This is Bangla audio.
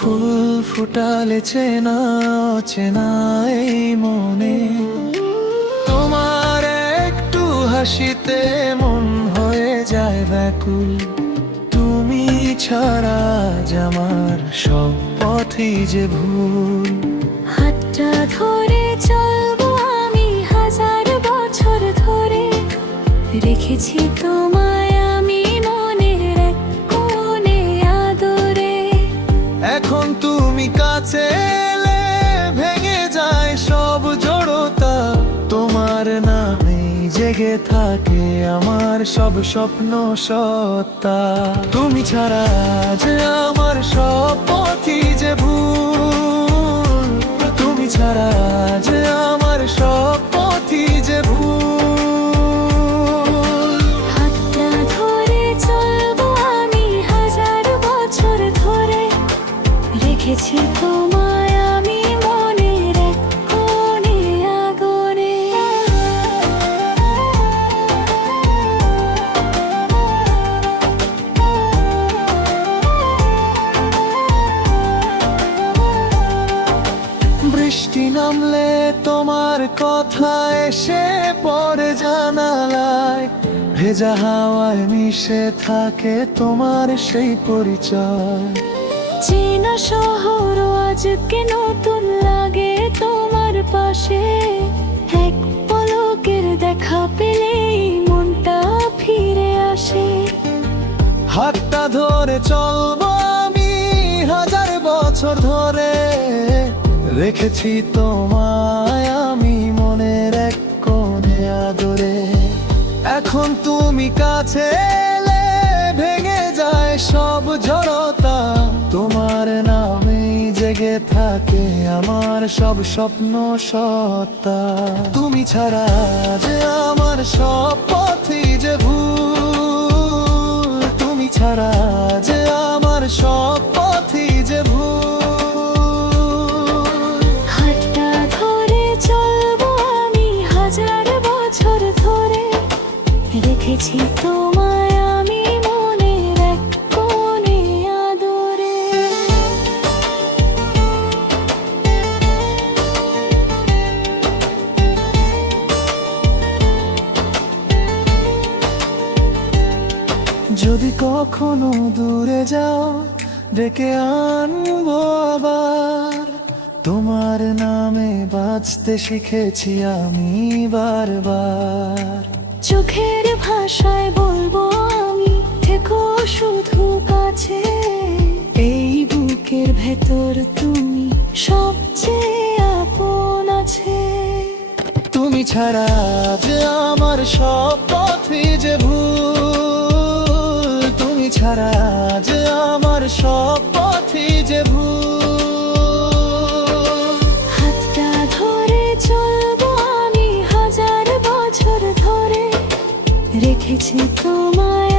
ফুল ফুটালে চেনা অচেনা এই মনে, তোমার একটু হাসিতে মন হয়ে যায় ব্যাকুল। তুমি ছাড়া আজ আমার সব পথই যে ভুল। হাতটা ধরে চলবো আমি হাজার বছর ধরে, রেখেছি তোমায় আমি মনের এক কোণে আদরে। এখন তুমি কাছে এলে ভেঙে যায় সব জড়তা, তোমার নামে জেগে থাকে আমার সব স্বপ্ন সত্তা। তুমি ছাড়া যে আমার সব পথই যে ভুল, তুমি ছাড়া যে আমার সব পথই যে ভুল। হাতটা ধরে চলবো আমি হাজার বছর ধরে, রেখেছি তোমায় আমি মনের এক কোণে আগরে। বৃষ্টি নামলে তোমার কথা এসে পড়ে জানালায়, ভেজা হাওয়ায় মিশে থাকে তোমার সেই পরিচয়। চেনা শহর আজকে নতুন লাগে তোমার পাশে, এক পলকের দেখা পেলেই মনটা ফিরে আসে। হাতটা ধরে চলবো আমি হাজার বছর ধরে, রেখেছি তোমায় আমি মনের এক কোণে আদরে। এখন তুমি কাছে এলে ভেঙে যায় সব জড়তা, তোমার নামেই জেগে থাকে আমার সব স্বপ্ন সত্তা। তুমি ছাড়া যে আমার সব পথই যে ভুল, তুমি ছাড়া যে আমার সব পথই যে ভুল। হাতটা ধরে চলবো আমি হাজার বছর ধরে, রেখেছি তোমায় আমি মনের এক কোণে আদরে। যদি কখনো দূরে যাও ডেকে আনবো আবার, তোমার নামে বাঁচতে শিখেছি আমি বারবার। চোখের ভাষায় বলবো আমি থেকো শুধু কাছে, এই বুকের ভেতর তুমি সবচেয়ে আপন আছে। তুমি ছাড়া যে আমার সব পথই যে ভুল, তুমি ছাড়া যে আমার সব পথই যে ভুল। হাতটা ধরে চলবো আমি হাজার বছর ধরে, রেখেছি তোমায়